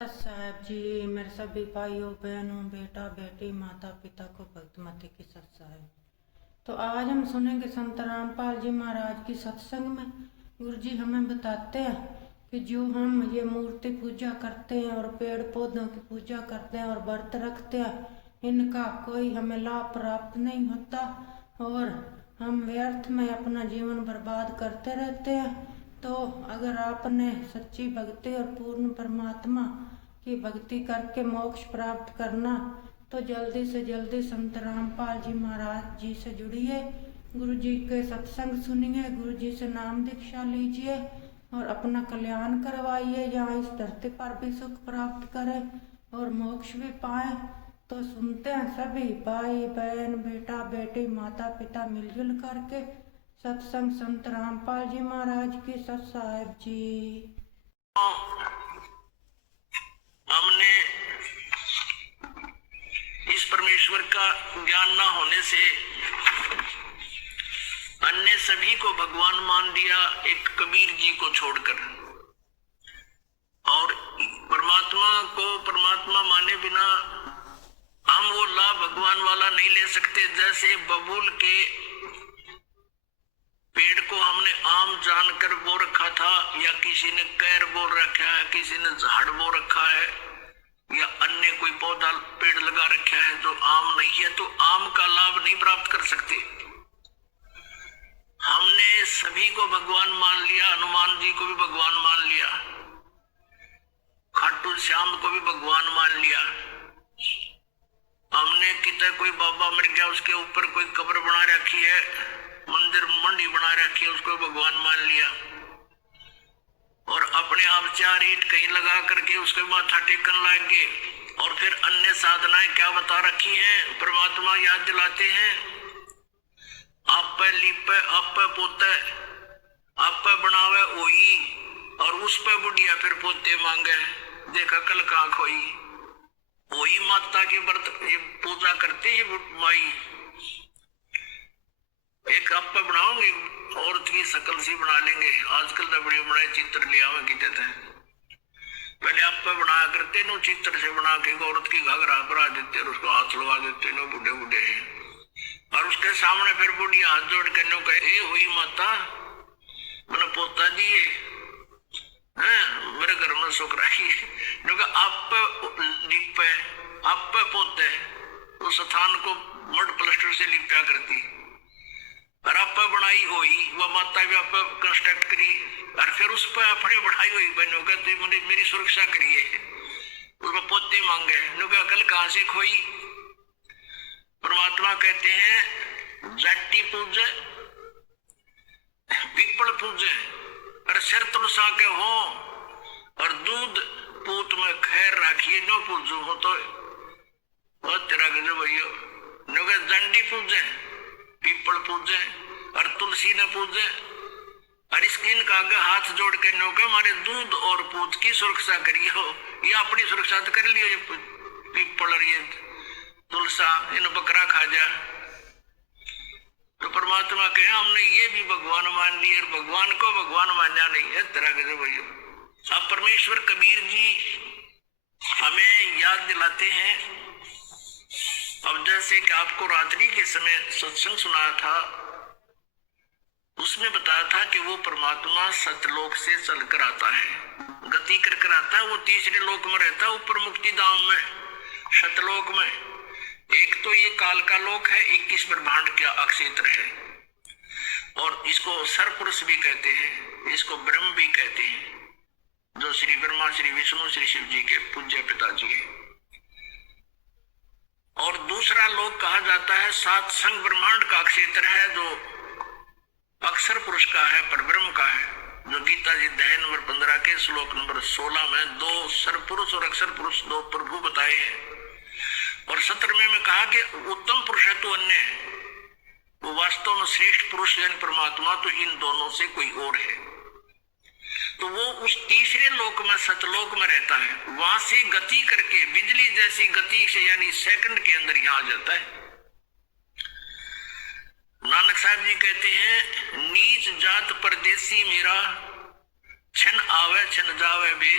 साहब जी, मेरे सभी भाइयों बहनों बेटा बेटी माता पिता को भक्तमती की सत साहब। तो आज हम सुनेंगे संत रामपाल जी महाराज की सत्संग में गुरु जी हमें बताते हैं कि जो हम ये मूर्ति पूजा करते हैं और पेड़ पौधों की पूजा करते हैं और व्रत रखते हैं, इनका कोई हमें लाभ प्राप्त नहीं होता और हम व्यर्थ में अपना जीवन बर्बाद करते रहते हैं। तो अगर आपने सच्ची भक्ति और पूर्ण परमात्मा की भक्ति करके मोक्ष प्राप्त करना तो जल्दी से जल्दी संत रामपाल जी महाराज जी से जुड़िए, गुरु जी के सत्संग सुनिए, गुरु जी से नाम दीक्षा लीजिए और अपना कल्याण करवाइए, यहाँ इस धरती पर भी सुख प्राप्त करें और मोक्ष भी पाए। तो सुनते हैं सभी भाई बहन बेटा बेटी माता पिता मिलजुल करके सत्संग संत रामपाल जी महाराज की सत साहेब जी। हमने इस परमेश्वर का ज्ञान न होने से अन्य सभी को भगवान मान दिया, एक कबीर जी को छोड़कर, और परमात्मा को परमात्मा माने बिना हम वो लाभ भगवान वाला नहीं ले सकते। जैसे बबूल के पेड़ को हमने आम जानकर बो रखा था, या किसी ने कैर बो रखा है, किसी ने झाड़ बो रखा है, या अन्य कोई पौधा पेड़ लगा रखा है जो आम नहीं है, तो आम का लाभ नहीं प्राप्त कर सकते। हमने सभी को भगवान मान लिया, हनुमान जी को भी भगवान मान लिया, खाटू श्याम को भी भगवान मान लिया। हमने कितने कोई बाबा मर गया, उसके ऊपर कोई कब्र बना रखी है, मंदिर मंडी बना रखी है, उसको भगवान मान लिया, और अपने आप 4 ईंट कहीं लगा करके उसके माथा टेकन लग गए। और फिर अन्य साधनाएं क्या बता रखी हैं, परमात्मा याद दिलाते हैं, आप पे लिपे आप पे पोते आप पे बनावे ओई, और उस पे बुढ़िया फिर पोते मांगे, देखा कल कहाँ खोई। वही माता की व्रत ये पूजा करते हैं माई। एक आप पे बनाओगे, औरत की शकल सी बना लेंगे, आजकल तो बड़े बड़े चित्र ले आवे की देते हैं, पहले आप पे बनाया करते नो, चित्र से बना के औरत की घाघरा भरा देते और उसको हाथ लगा देते नो, बूढ़े बूढ़े, और उसके सामने फिर बुढ़िया हाथ जोड़ के नो कहे, ए हुई माता मैंने पोता जी है मेरे घर में सुख रही है, आप पे लिपे आप पे पोते उस स्थान को मड प्लास्टर से लिपा करती, और आप पे बनाई हुई वह माता भी आप कंस्ट्रक्ट करी, और फिर उस पर अपने बढ़ाई हुई बहनों का तो मेरी सुरक्षा करिए, उसको पोते मांगे नो का अकल कहां से खोई। परमात्मा कहते हैं जाटी पूजे पीपल पूजे और सिर तुलसा के हो, और दूध पूत में खैर राखिए नो पूजू हो तो तेरा गजब भैया नो के जंडी पूजे पीपल पूजे और तुलसी ने पूजे, और स्किन का आगे हाथ जोड़ के नो के हमारे दूध और पूत की सुरक्षा करिए हो, ये अपनी सुरक्षा तो कर लियो, ये पीपल और ये तुलसा इन बकरा खा जा। तो परमात्मा कहे हमने ये भी भगवान मान लिया, और भगवान को भगवान मानना नहीं है, तरह के भैया। अब परमेश्वर कबीर जी हमें याद दिलाते हैं। अब जैसे कि आपको रात्रि के समय सत्संग सुनाया था, उसमें बताया था कि वो परमात्मा सतलोक से चलकर आता है, गति कर आता है, वो तीसरे लोक में रहता है, ऊपर मुक्ति धाम में, सतलोक में। एक तो ये काल का लोक है, 21 ब्रह्मांड का अक्षेत्र है, और इसको सरपुरुष भी कहते हैं, इसको ब्रह्म भी कहते हैं, जो श्री ब्रह्मा श्री विष्णु श्री शिव जी के पूज्य पिताजी है। और दूसरा लोक कहा जाता है सात संग ब्रह्मांड का क्षेत्र है, जो अक्षर पुरुष का है, पर ब्रह्म का है, जो गीता जी अध्याय नंबर 15 के श्लोक नंबर 16 में 2 सरपुरुष और अक्षर पुरुष 2 प्रभु बताए हैं। और 17वें में कहा कि उत्तम पुरुष है तो अन्य है, वो वास्तव में श्रेष्ठ पुरुष यानी परमात्मा तो इन दोनों से कोई और है। तो वो उस तीसरे लोक में सतलोक में रहता है, वहां से गति करके बिजली जैसी गति से यानी सेकंड के अंदर यहाँ आ जाता है। नानक साहब जी कहते हैं नीच जात परदेसी मेरा, क्षण आवे क्षण जावे बे,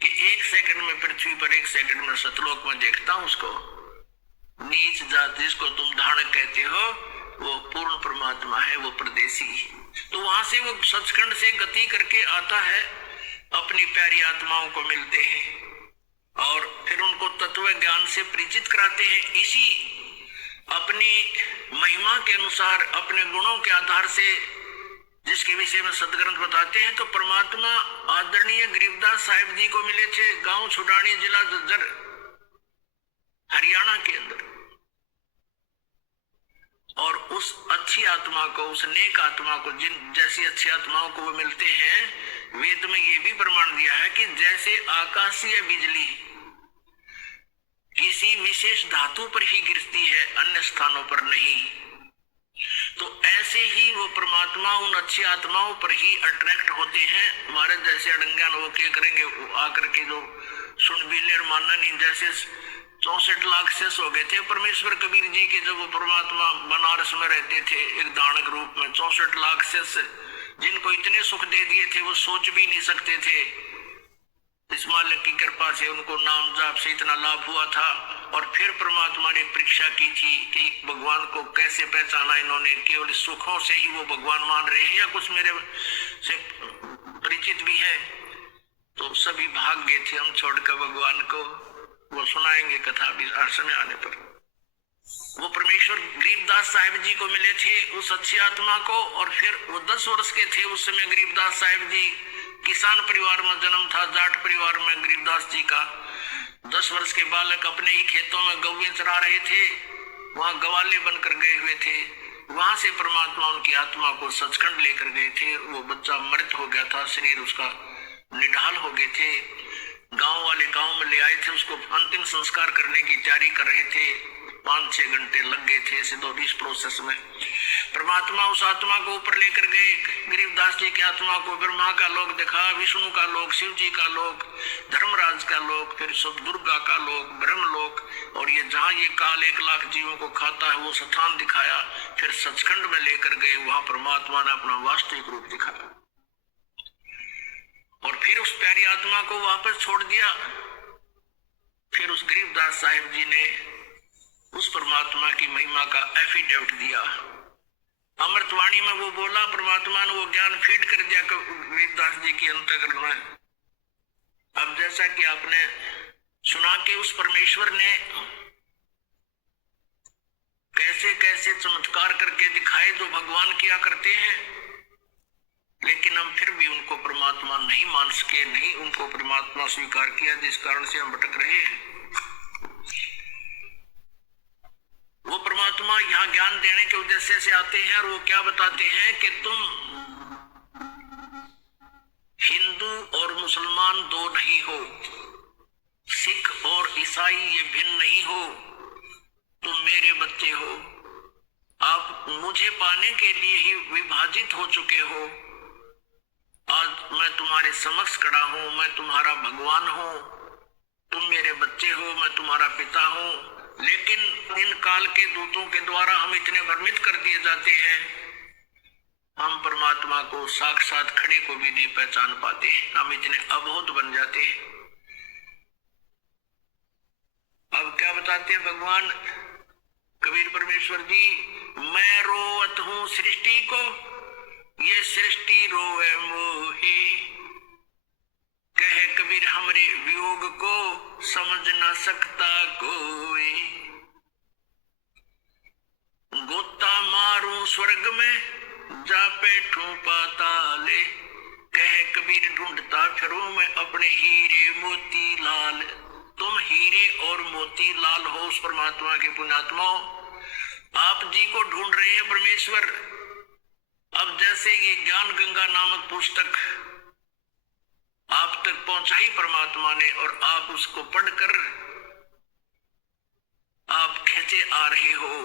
कि एक में पृथ्वी पर 1 सेकंड में सतलोक में देखता हूं उसको। नीच जात जिसको तुम धारणक कहते हो वो पूर्ण परमात्मा है, वो परदेसी। तो वहां से वो सचखंड से गति करके आता है, अपनी प्यारी आत्माओं को मिलते हैं और फिर उनको तत्व ज्ञान से परिचित कराते हैं। इसी अपनी महिमा के अनुसार, अपने गुणों के आधार से जिसके विषय में सदग्रंथ बताते हैं, तो परमात्मा आदरणीय गरीबदास साहिब जी को मिले थे गांव छुडानी, जिला झज्जर, हरियाणा के अंदर। और उस अच्छी आत्मा को, उस नेक आत्मा को, जिन जैसी अच्छी आत्माओं को वो मिलते हैं, वेद में ये भी प्रमाण दिया है कि जैसे आकाशीय बिजली किसी विशेष धातु पर ही गिरती है, अन्य स्थानों पर नहीं, तो ऐसे ही वो परमात्मा उन अच्छी आत्माओं पर ही अट्रैक्ट होते हैं। हमारे जैसे अड़ंगा वो क्या करेंगे, वो आकर के जो सुन बिल्ले और मानना नहीं, जैसे 64 लाख शेष हो गए थे परमेश्वर कबीर जी के, जब वो परमात्मा बनारस में रहते थे एक दानक रूप में, 64 लाख शेष जिनको इतने सुख दे दिए थे वो सोच भी नहीं सकते थे। इस मालिक की कृपा से उनको नाम जाप से इतना लाभ हुआ था। और फिर परमात्मा ने परीक्षा की थी कि भगवान को कैसे पहचाना इन्होंने, केवल सुखों से ही वो भगवान मान रहे हैं या कुछ मेरे से परिचित भी है। तो सभी भाग गए थे हम छोड़कर भगवान को, वो सुनाएंगे कथा भी समय आने पर। वो परमेश्वर गरीबदास साहिब जी को मिले थे, उस अच्छी आत्मा को। और फिर वो 10 वर्ष के थे उस समय गरीबदास साहिब जी, किसान परिवार में जन्म था, जाट परिवार में गरीबदास जी का। 10 वर्ष के बालक अपने ही खेतों में गौवें चरा रहे थे, वहां गवाले बनकर गए हुए थे। वहां से परमात्मा उनकी आत्मा को सचखंड लेकर गए थे। वो बच्चा मृत हो गया था, शरीर उसका निढाल हो गए थे। गांव वाले गांव में ले आए थे, उसको अंतिम संस्कार करने की तैयारी कर रहे थे। 5-6 घंटे लग गए थे इस प्रोसेस में। परमात्मा उस आत्मा को ऊपर लेकर गए, गरीबदास जी की आत्मा को ब्रह्मा का लोक दिखा, विष्णु का लोक, शिव जी का लोक, धर्मराज का लोक, फिर सब दुर्गा का लोक, ब्रह्म लोक, और ये जहाँ ये काल 1 लाख जीवों को खाता है वो स्थान दिखाया। फिर सचखंड में लेकर गए, वहां परमात्मा ने अपना वास्तविक रूप दिखाया और फिर उस प्यारी आत्मा को वापस छोड़ दिया। फिर उस गरीबदास साहिब जी ने उस परमात्मा की महिमा का एफिडेविट दिया। अमृतवाणी में वो बोला, परमात्मा ने वो ज्ञान फीड कर दिया गरीबदास जी की अंतःकरण में। अब जैसा कि आपने सुना कि उस परमेश्वर ने कैसे कैसे चमत्कार करके दिखाए जो भगवान किया करते हैं, लेकिन हम फिर भी उनको परमात्मा नहीं मान सके, नहीं उनको परमात्मा स्वीकार किया, जिस कारण से हम भटक रहे हैं। वो परमात्मा यहाँ ज्ञान देने के उद्देश्य से आते हैं और वो क्या बताते हैं कि तुम हिंदू और मुसलमान दो नहीं हो, सिख और ईसाई ये भिन्न नहीं हो, तुम मेरे बच्चे हो। आप मुझे पाने के लिए ही विभाजित हो चुके हो। आज मैं तुम्हारे समक्ष खड़ा हूं, मैं तुम्हारा भगवान हूं, तुम मेरे बच्चे हो, मैं तुम्हारा पिता हूं। लेकिन इन काल के दूतों के द्वारा हम इतने भ्रमित कर दिए जाते हैं, हम परमात्मा को साक्षात खड़े को भी नहीं पहचान पाते, हम इतने अबोध बन जाते हैं। अब क्या बताते हैं भगवान कबीर परमेश्वर जी, मैं रोवत हूं सृष्टि को, ये सृष्टि रोवे मोहे, कहे कबीर हमरे वियोग को समझ न सकता कोई। गोता मारूं स्वर्ग में जा बैठूं पाताले, कहे कबीर ढूंढता फिरूं मैं अपने हीरे मोती लाल। तुम हीरे और मोती लाल हो उस परमात्मा के पुण्यात्माओं, आप जी को ढूंढ रहे हैं परमेश्वर। अब जैसे ये ज्ञान गंगा नामक पुस्तक आप तक पहुंचाई परमात्मा ने और आप उसको पढ़कर आप खींचे आ रहे हो,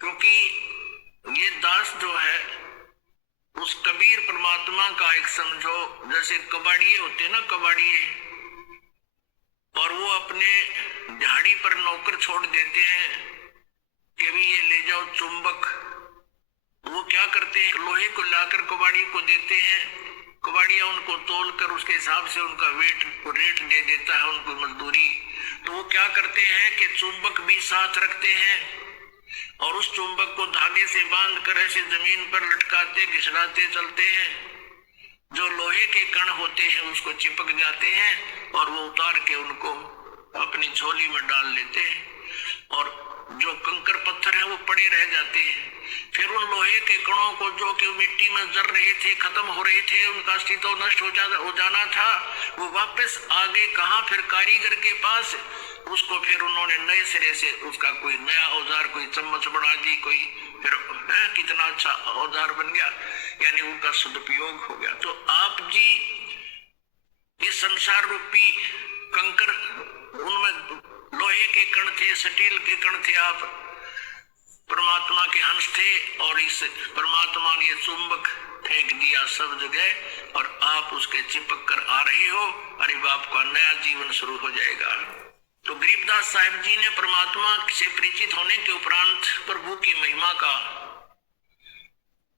क्योंकि ये दास जो है उस कबीर परमात्मा का एक समझो जैसे कबाड़िए होते ना, कबाड़िए, और वो अपने झाड़ी पर नौकर छोड़ देते हैं कि भी ये ले जाओ चुंबक। वो क्या करते हैं, लोहे को लाकर कबाड़ी को देते हैं, कबाड़िया उनको तोल कर उसके हिसाब से उनका रेट दे देता है उनको मजदूरी। तो वो क्या करते हैं कि चुंबक भी साथ रखते हैं और उस चुंबक को धागे से बांध कर ऐसे जमीन पर लटकाते घिसलाते चलते हैं। जो लोहे के कण होते हैं उसको चिपक जाते हैं और वो उतार के उनको अपनी झोली में डाल लेते हैं और जो कंकर पत्थर है वो पड़े रह जाते हैं। फिर उन लोहे के कणों को जो कि मिट्टी में जर रहे थे, खत्म हो रहे थे, उनका अस्तित्व नष्ट हो जाना था, वो वापस आगे कहाँ, फिर कारीगर के पास। उसको फिर उन्होंने नए सिरे से उसका कोई नया औजार, कोई चम्मच बना दी, कोई फिर कितना अच्छा औजार बन गया, यानी उनका सदुपयोग हो गया। तो आप जी इस संसार रूपी कंकर, उनमें लोहे के कण थे, स्टील के कण थे, आप परमात्मा के अंश थे और इस परमात्मा ने चुंबक फेंक दिया सब जगह और आप उसके चिपक कर आ रहे हो। अरे बाप का नया जीवन शुरू हो जाएगा। तो गरीबदास साहिब जी ने परमात्मा से परिचित होने के उपरांत प्रभु की महिमा का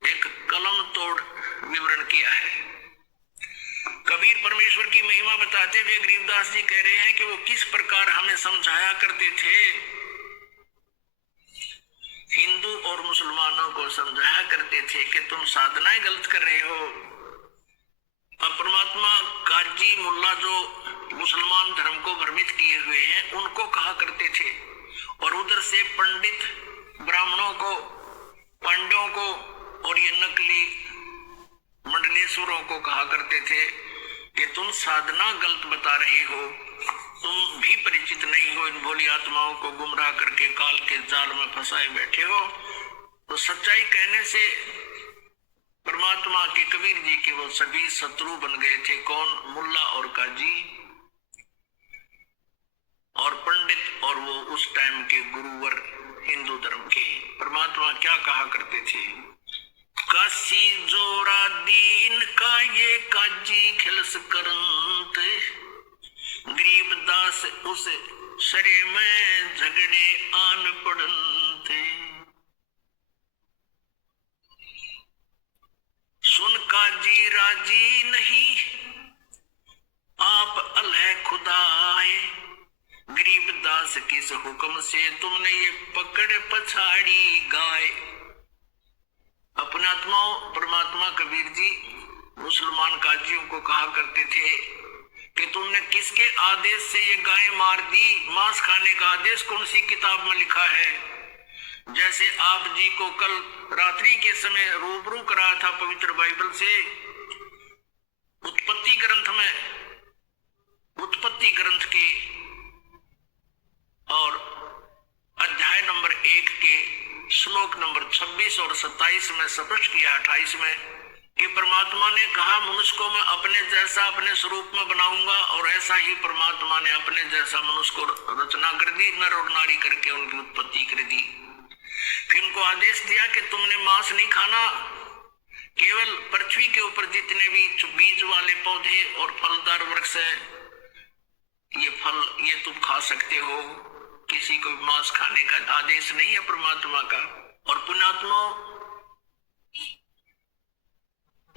एक कलम तोड़ विवरण किया है। कबीर परमेश्वर की महिमा बताते हुए गरीबदास जी कह रहे हैं कि वो किस प्रकार हमें समझाया करते थे। हिंदू और मुसलमानों को समझाया करते थे कि तुम साधनाएं गलत कर रहे हो। अब परमात्मा काजी मुल्ला जो मुसलमान धर्म को भ्रमित किए हुए हैं उनको कहा करते थे और उधर से पंडित ब्राह्मणों को, पांडवों को और ये नकली मंडलेश्वरों को कहा करते थे कि तुम साधना गलत बता रहे हो, तुम भी परिचित नहीं हो, इन भोली आत्माओं को गुमराह करके काल के जाल में फंसाए बैठे हो। तो सच्चाई कहने से परमात्मा के कबीर जी के वो सभी शत्रु बन गए थे। कौन? मुल्ला और काजी और पंडित और वो उस टाइम के गुरुवर हिंदू धर्म के। परमात्मा क्या कहा करते थे? काशी जोरा दीन का ये काजी खिलस करंत, गरीबदास उस सरे में झगड़े आन पड़ंते। सुन काजी राजी नहीं आप अलह खुदाए, गरीबदास किस हुक्म से तुमने ये पकड़ पछाड़ी गाय। अपने आत्माओं परमात्मा कबीर जी मुसलमान काजियों को कहा करते थे कि तुमने किसके आदेश से ये गाय मार दी? मांस खाने का आदेश कौन सी किताब में लिखा है? जैसे आप जी को कल रात्रि के समय रूबरू कराया था पवित्र बाइबल से, उत्पत्ति ग्रंथ में, उत्पत्ति ग्रंथ के और अध्याय नंबर 1 के श्लोक नंबर 26 और 27 में स्पष्ट किया, 28 में, कि परमात्मा ने कहा मनुष्य को मैं अपने जैसा अपने स्वरूप में बनाऊंगा और ऐसा ही परमात्मा ने अपने जैसा मनुष्य को रचना कर दी, नर और नारी करके उनकी उत्पत्ति कर दी। फिर उनको आदेश दिया कि तुमने मांस नहीं खाना, केवल पृथ्वी के ऊपर जितने भी बीज वाले पौधे और फलदार वृक्ष हैं, ये फल ये तुम खा सकते हो, किसी को मांस खाने का आदेश नहीं है परमात्मा का। और पुण्यात्मा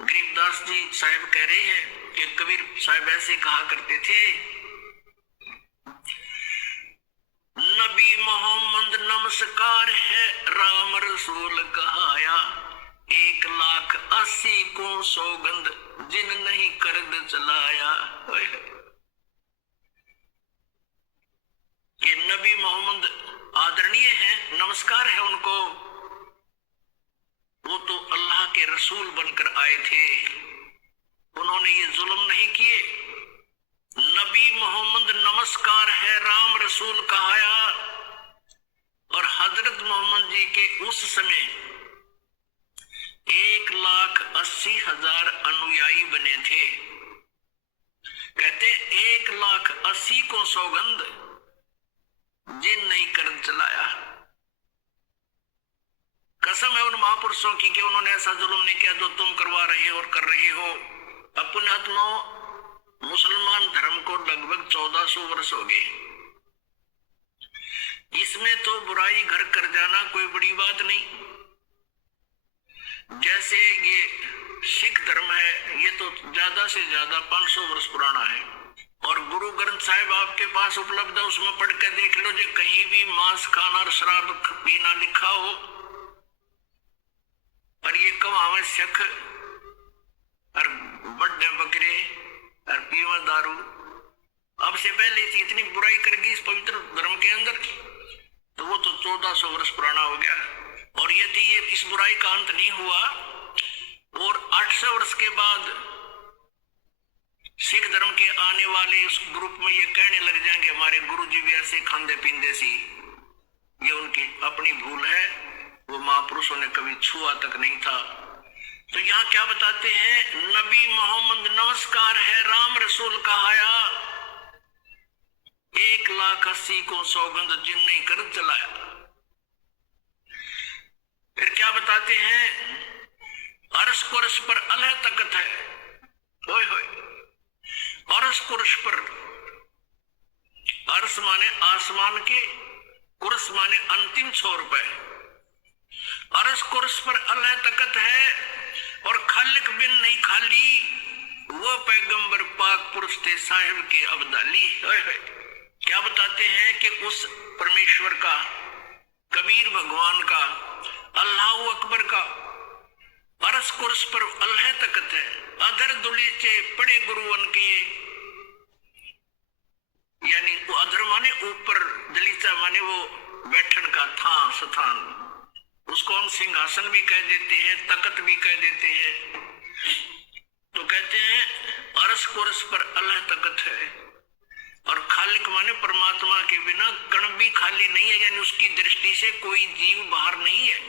गरीबदास जी साहब कह रहे हैं कि कबीर साहब ऐसे कहा करते थे, नबी मोहम्मद नमस्कार है राम रसूल कहाया, 1,80,000 को सौगंध जिन नहीं करद चलाया। कि नबी मोहम्मद आदरणीय है, नमस्कार है उनको, वो तो अल्लाह के रसूल बनकर आए थे, उन्होंने ये जुल्म नहीं किए। नबी मोहम्मद नमस्कार है राम रसूल कहाया। और हजरत मोहम्मद जी के उस समय 1,80,000 अनुयायी बने थे। कहते 1,80,000 को सौगंध जिन नहीं कर चलाया। कसम है उन महापुरुषों की कि उन्होंने ऐसा जुल्म नहीं किया जो तुम करवा रहे हो और कर रहे हो। अपने आत्माओं मुसलमान धर्म को लगभग 1400 वर्ष हो गए। इसमें तो बुराई घर कर जाना कोई बड़ी बात नहीं। जैसे ये सिख धर्म है, ये तो ज्यादा से ज्यादा 500 वर्ष पुराना है, और गुरु ग्रंथ साहिब आपके पास उपलब्ध है, उसमें पढ़ के देख लो, जो कहीं भी मांस खाना और शराब पीना लिखा हो, और ये कब आवश्यक और बड़े बकरे और पीवा दारू, अब से पहले से इतनी बुराई करेगी इस पवित्र धर्म के अंदर, तो वो तो 1400 वर्ष पुराना हो गया। और यदि ये इस बुराई का अंत नहीं हुआ और 800 वर्ष के बाद सिख धर्म के आने वाले उस ग्रुप में ये कहने लग जाएंगे हमारे गुरु जी भी ऐसे खांदे पींदे सी, ये उनकी अपनी भूल है, वो महापुरुषों ने कभी छुआ तक नहीं था। तो यहाँ क्या बताते हैं, नबी मोहम्मद नमस्कार है, राम रसूल कहाया, 1,80,000 को सौगंध जिन नहीं कर चलाया। फिर क्या बताते हैं, अरस कुरस पर अलह तकत है, होय होय, अरस कुरस पर, अरस माने आसमान के, कुरस माने अंतिम छोर पे, अरस कुरस पर अल्लाह तकत है, और खालिक बिन नहीं खाली, वो पैगंबर पाक पुरुष थे साहिब के अब्दाली। क्या बताते हैं कि उस परमेश्वर का, कबीर भगवान का, अल्लाह अकबर का अरस कुरस पर अल्लाह तकत है, अधर दुलीचे पड़े गुरुवन के, यानी वो अधर माने ऊपर, दलीचा माने वो बैठन का था स्थान, उसको हम सिंहासन भी कह देते हैं, तकत भी कह देते हैं। तो कहते हैं अरस कुरस पर अल्लाह तकत है, और खालिक माने परमात्मा के बिना कण भी खाली नहीं है, यानी उसकी दृष्टि से कोई जीव बाहर नहीं है।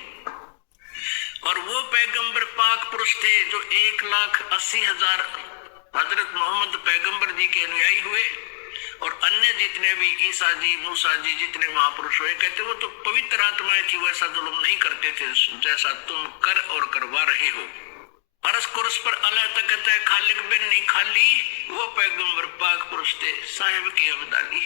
और वो पैगंबर पाक पुरुष थे जो 1,80,000 हजरत मोहम्मद पैगंबर जी के अनुयायी हुए, और अन्य जितने भी ईसा जी, मूसा जी, जितने महापुरुष हुए, कहते वो तो पवित्र आत्माएं थी, वैसा जुल्म नहीं करते थे जैसा तुम कर और करवा रहे हो। अरस कुरस पर अल्लाह तकत है, खालिक बिन नहीं खाली, वो पैगंबर पाक पुरुष थे साहिब के अब्दाली।